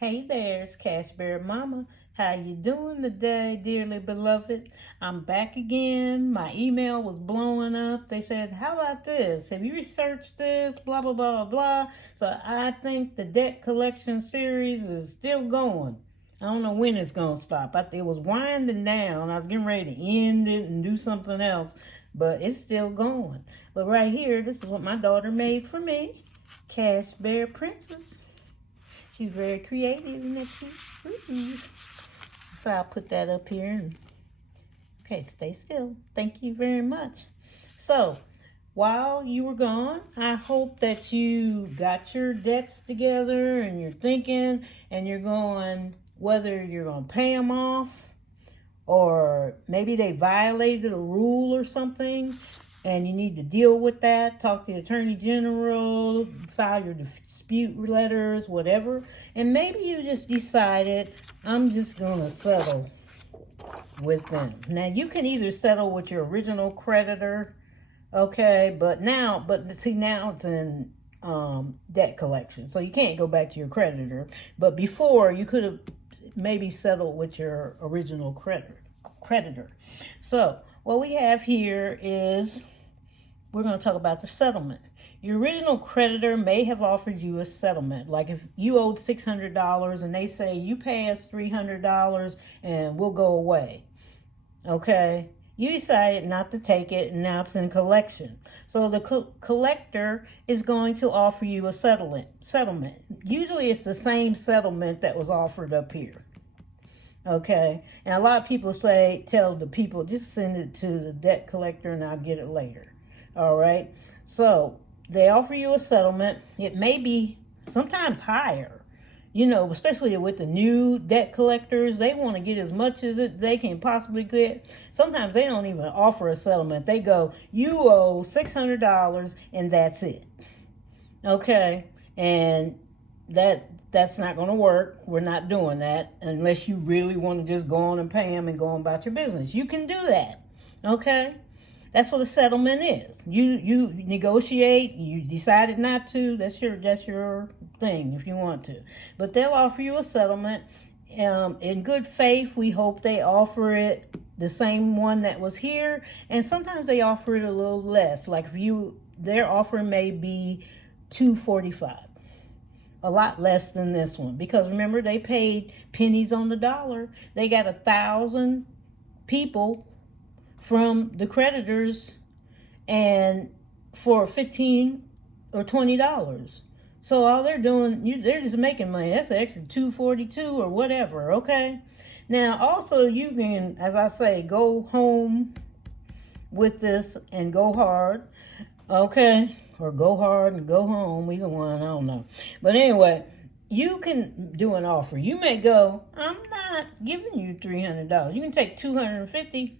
Hey there, it's Cash Bear Mama. How you doing today, dearly beloved? I'm back again. My email was blowing up. They said, how about this? Have you researched this? Blah, blah, blah, blah, blah. So I think the debt collection series is still going. I don't know when it's going to stop. It was winding down. I was getting ready to end it and do something else, but it's still going. But right here, this is what my daughter made for me. Cash Bear Princess. She's very creative, isn't she? Ooh. So I'll put that up here. Okay, stay still. Thank you very much. So, while you were gone, I hope that you got your debts together and you're thinking and you're going whether you're going to pay them off or maybe they violated a rule or something and you need to deal with that. Talk to the attorney general, file your dispute letters, whatever. And maybe you just decided, I'm just going to settle with them. Now, you can either settle with your original creditor, okay, but see, now it's in debt collection. So you can't go back to your creditor. But before, you could have maybe settled with your original creditor. So what we have here is we're going to talk about the settlement. Your original creditor may have offered you a settlement. Like if you owed $600 and they say you pay us $300 and we'll go away. Okay? You decided not to take it and now it's in collection. So the collector is going to offer you a settlement. Usually it's the same settlement that was offered up here. Okay, and a lot of people tell the people, just send it to the debt collector and I'll get it later. All right, so they offer you a settlement. It may be sometimes higher, especially with the new debt collectors. They want to get as much as they can possibly get. Sometimes they don't even offer a settlement. They go, you owe $600 and that's it. Okay, and that's not going to work. We're not doing that unless you really want to just go on and pay them and go on about your business. You can do that. Okay? That's what a settlement is. You negotiate, you decided not to, that's your thing if you want to. But they'll offer you a settlement. In good faith, we hope they offer it the same one that was here, and sometimes they offer it a little less. Like their offer may be $245. A lot less than this one, because remember, they paid pennies on the dollar. They got 1,000 people from the creditors and for $15 or $20. So all they're doing, they're just making money. That's an extra $242 or whatever. Okay, now also you can, as I say, go home with this and go hard. Okay, or go hard and go home, either one, I don't know. But anyway, you can do an offer. You may go, I'm not giving you $300. You can take $250.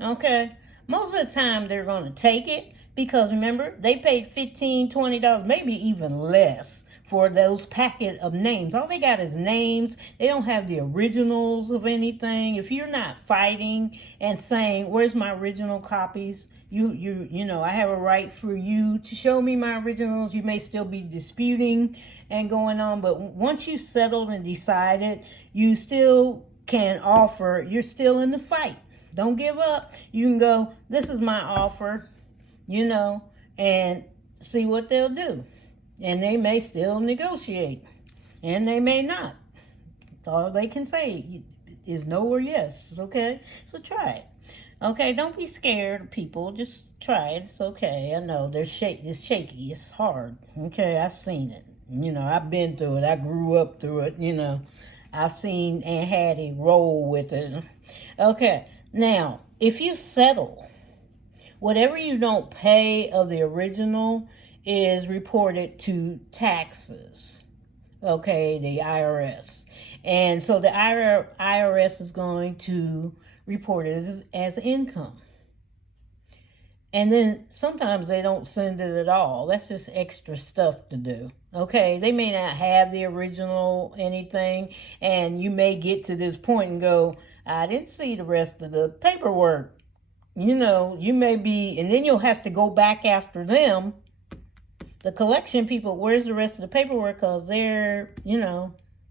Okay, most of the time they're going to take it because remember, they paid $15, $20, maybe even less for those packet of names. All they got is names. They don't have the originals of anything. If you're not fighting and saying, where's my original copies? I have a right for you to show me my originals. You may still be disputing and going on, but once you settled and decided, you still can offer, you're still in the fight. Don't give up. You can go, this is my offer, and see what they'll do. And they may still negotiate, and they may not. All they can say is no or yes, okay? So try it. Okay, don't be scared, people. Just try it. It's okay. I know it's shaky. It's hard. Okay, I've seen it. I've been through it. I grew up through it. I've seen Aunt Hattie roll with it. Okay, now, if you settle, whatever you don't pay of the original is reported to taxes, okay, the IRS. And so the IRS is going to report it as income. And then sometimes they don't send it at all. That's just extra stuff to do. Okay, they may not have the original anything, and you may get to this point and go, I didn't see the rest of the paperwork. You may be, and then you'll have to go back after them, the collection people, where's the rest of the paperwork? Because they're,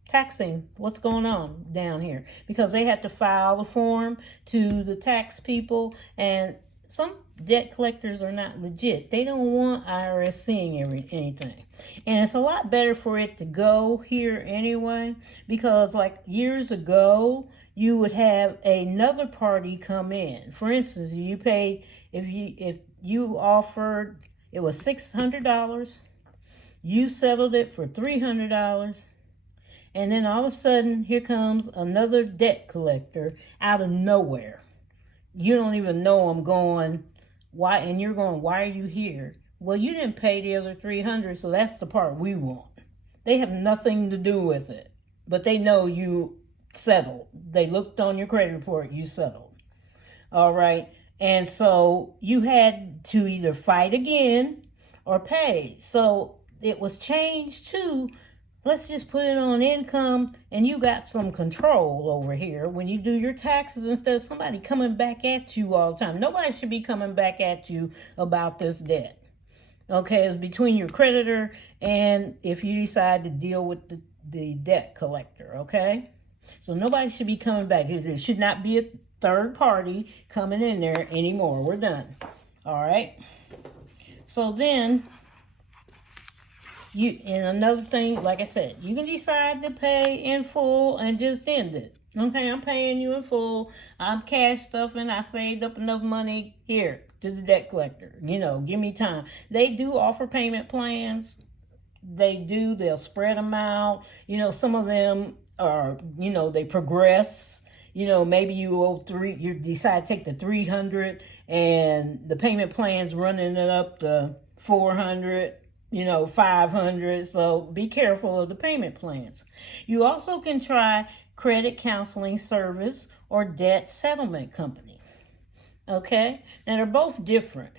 taxing what's going on down here, because they had to file the form to the tax people, and some debt collectors are not legit. They don't want IRS seeing anything. And it's a lot better for it to go here anyway, because like years ago, you would have another party come in. For instance, you pay, if you offered, it was $600, you settled it for $300, and then all of a sudden, here comes another debt collector out of nowhere. You don't even know them, going, why? And you're going, why are you here? Well, you didn't pay the other $300, so that's the part we want. They have nothing to do with it, but they know you settled. They looked on your credit report, you settled. All right. And so you had to either fight again or pay. So it was changed to, let's just put it on income, and you got some control over here when you do your taxes, instead of somebody coming back at you all the time. Nobody should be coming back at you about this debt. Okay, it's between your creditor and if you decide to deal with the debt collector, okay? So nobody should be coming back. There should not be a third party coming in there anymore. We're done. All right? So then, and another thing, like I said, you can decide to pay in full and just end it. Okay, I'm paying you in full. I'm cash stuffing. I saved up enough money here to the debt collector. Give me time. They do offer payment plans. They do. They'll spread them out. Some of them are, they progress. Maybe you owe you decide to take the 300 and the payment plan's running it up to 400. 500. So be careful of the payment plans. You also can try credit counseling service or debt settlement company. Okay? And they're both different.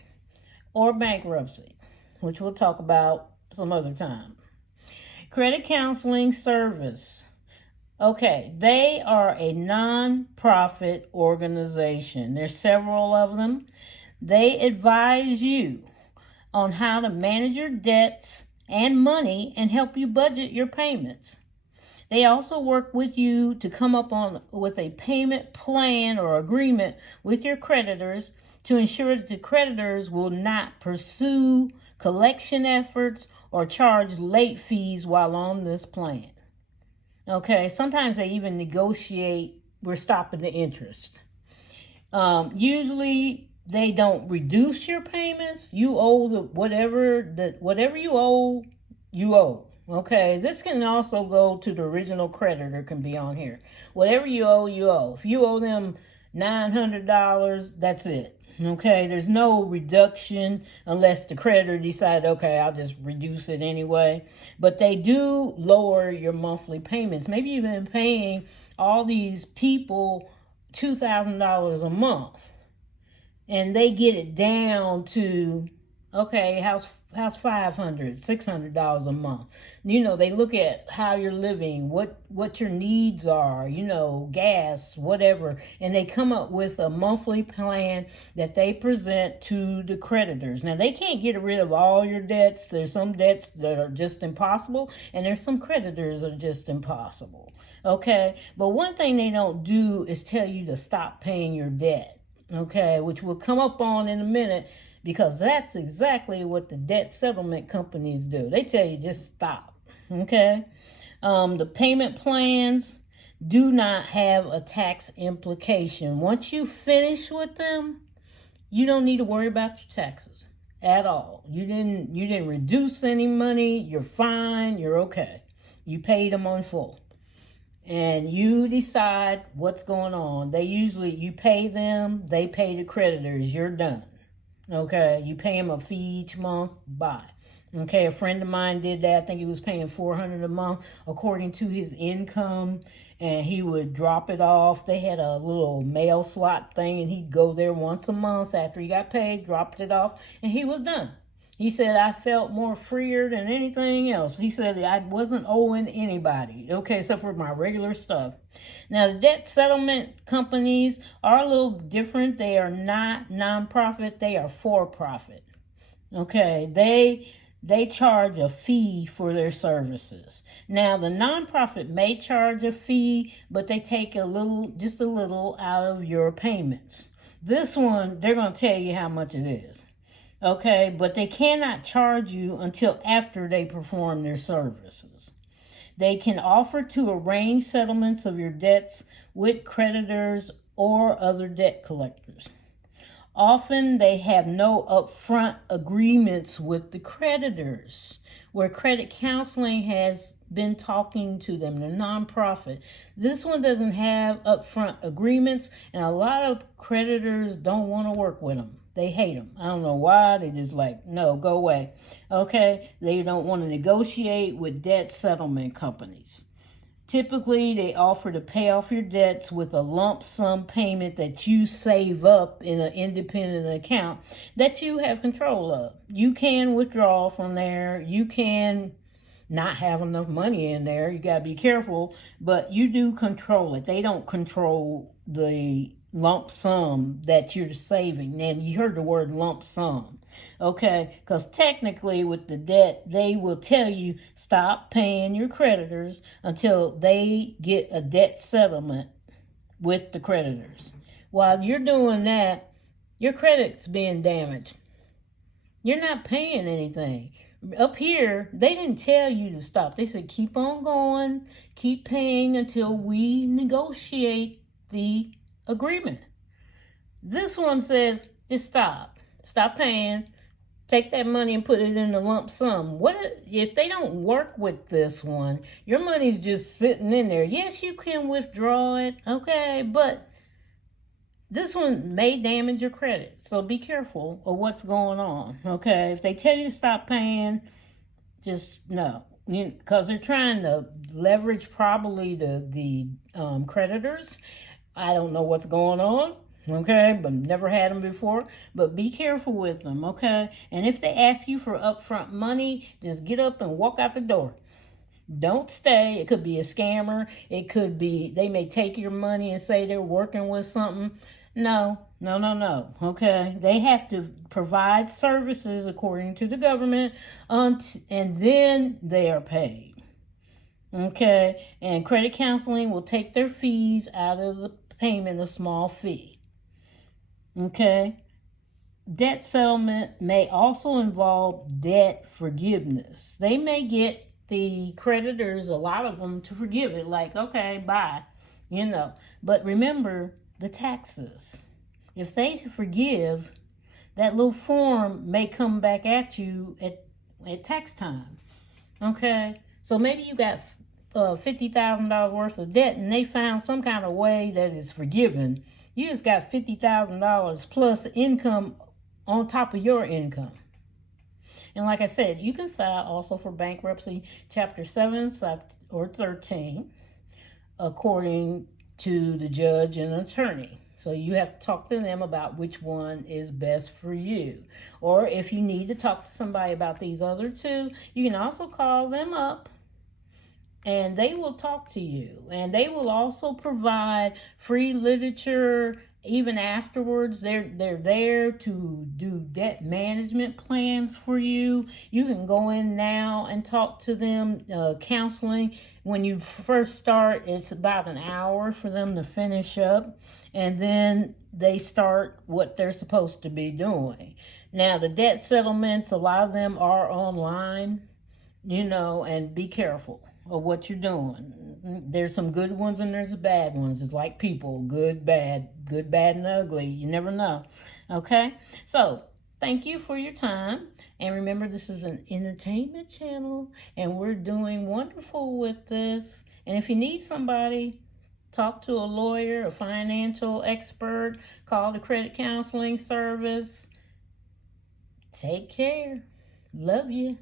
Or bankruptcy, which we'll talk about some other time. Credit counseling service. Okay, they are a non-profit organization. There's several of them. They advise you on how to manage your debts and money and help you budget your payments. They also work with you to come up with a payment plan or agreement with your creditors to ensure that the creditors will not pursue collection efforts or charge late fees while on this plan. Okay, sometimes they even negotiate, we're stopping the interest. Usually, they don't reduce your payments. You owe whatever you owe, you owe. Okay, this can also go to the original creditor, can be on here. Whatever you owe, you owe. If you owe them $900, that's it. Okay, there's no reduction unless the creditor decides, okay, I'll just reduce it anyway. But they do lower your monthly payments. Maybe you've been paying all these people $2,000 a month, and they get it down to, okay, how's $500, $600 a month. They look at how you're living, what your needs are, gas, whatever, and they come up with a monthly plan that they present to the creditors. Now, they can't get rid of all your debts. There's some debts that are just impossible, and there's some creditors that are just impossible. Okay, but one thing they don't do is tell you to stop paying your debt. Okay, which we'll come up on in a minute, because that's exactly what the debt settlement companies do. They tell you just stop. Okay, the payment plans do not have a tax implication. Once you finish with them, you don't need to worry about your taxes at all. You didn't reduce any money. You're fine. You're okay. You paid them on full. And you decide what's going on. You pay them, they pay the creditors, you're done. Okay, you pay them a fee each month, bye. Okay, a friend of mine did that. I think he was paying $400 a month according to his income, and he would drop it off. They had a little mail slot thing, and he'd go there once a month after he got paid, dropped it off, and he was done. He said, I felt more freer than anything else. He said, I wasn't owing anybody, okay, except for my regular stuff. Now, the debt settlement companies are a little different. They are not nonprofit. They are for-profit, okay. they charge a fee for their services. Now, the nonprofit may charge a fee, but they take just a little out of your payments. This one, they're going to tell you how much it is. Okay, but they cannot charge you until after they perform their services. They can offer to arrange settlements of your debts with creditors or other debt collectors. Often they have no upfront agreements with the creditors, where credit counseling has been talking to them, the nonprofit. This one doesn't have upfront agreements, and a lot of creditors don't want to work with them. They hate them. I don't know why. They just like, no, go away. Okay? They don't want to negotiate with debt settlement companies. Typically, they offer to pay off your debts with a lump sum payment that you save up in an independent account that you have control of. You can withdraw from there. You can not have enough money in there. You got to be careful, but you do control it. They don't control the lump sum that you're saving. And you heard the word lump sum. Okay, because technically with the debt, they will tell you stop paying your creditors until they get a debt settlement with the creditors. While you're doing that, your credit's being damaged. You're not paying anything. Up here, they didn't tell you to stop. They said keep on going, keep paying until we negotiate the agreement. This one says just stop paying, take that money and put it in the lump sum. What if they don't work with this one? Your money's just sitting in there. Yes, you can withdraw it, okay, but this one may damage your credit, so be careful of what's going on, okay? If they tell you to stop paying, just no, because they're trying to leverage probably the creditors. I don't know what's going on, okay, but never had them before. But be careful with them, okay? And if they ask you for upfront money, just get up and walk out the door. Don't stay. It could be a scammer. It could be they may take your money and say they're working with something. No, okay? They have to provide services according to the government, and then they are paid. Okay? And credit counseling will take their fees out of the payment, a small fee. Okay? Debt settlement may also involve debt forgiveness. They may get the creditors, a lot of them, to forgive it, like, okay, bye, But remember the taxes. If they forgive, that little form may come back at you at tax time. Okay? So maybe you got $50,000 worth of debt and they found some kind of way that is forgiven. You just got $50,000 plus income on top of your income. And like I said, you can file also for bankruptcy, Chapter 7 or 13, according to the judge and attorney. So you have to talk to them about which one is best for you. Or if you need to talk to somebody about these other two, you can also call them up and they will talk to you. And they will also provide free literature. Even afterwards, they're there to do debt management plans for you. You can go in now and talk to them. Counseling, when you first start, it's about an hour for them to finish up. And then they start what they're supposed to be doing. Now, the debt settlements, a lot of them are online, and be careful of what you're doing. There's some good ones and there's bad ones. It's like people, good, bad, and ugly. You never know. Okay? So, thank you for your time. And remember, this is an entertainment channel and we're doing wonderful with this. And if you need somebody, talk to a lawyer, a financial expert, call the credit counseling service. Take care. Love you.